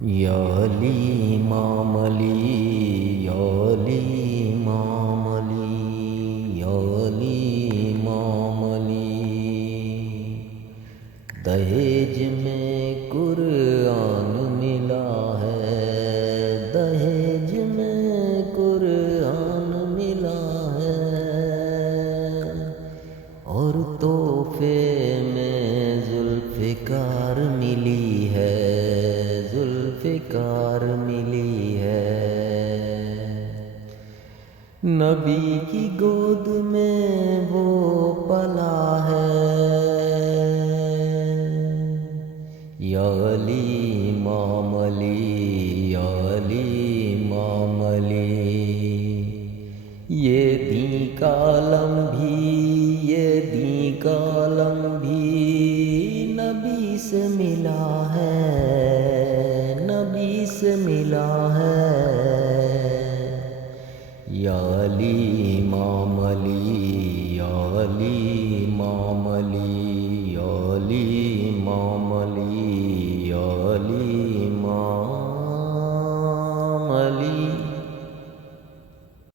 یا علی امام علی، یا علی امام علی، یا علی امام علی۔ دہیج میں قرآن ملا ہے، دہیج میں قرآن ملا ہے، اور تحفے میں ذوالفقار ملی ہے، ذوالفقار ملی ہے۔ نبی کی گود میں وہ پلا ہے، یا علی امام علی، یا علی امام علی۔ یہ دین کا علم بھی، یہ دین کا علم بھی نبی سے ملا ہے، نبی سے ملا ہے۔ یا علی امام علی، یا علی امام علی، یا علی امام علی، یا علی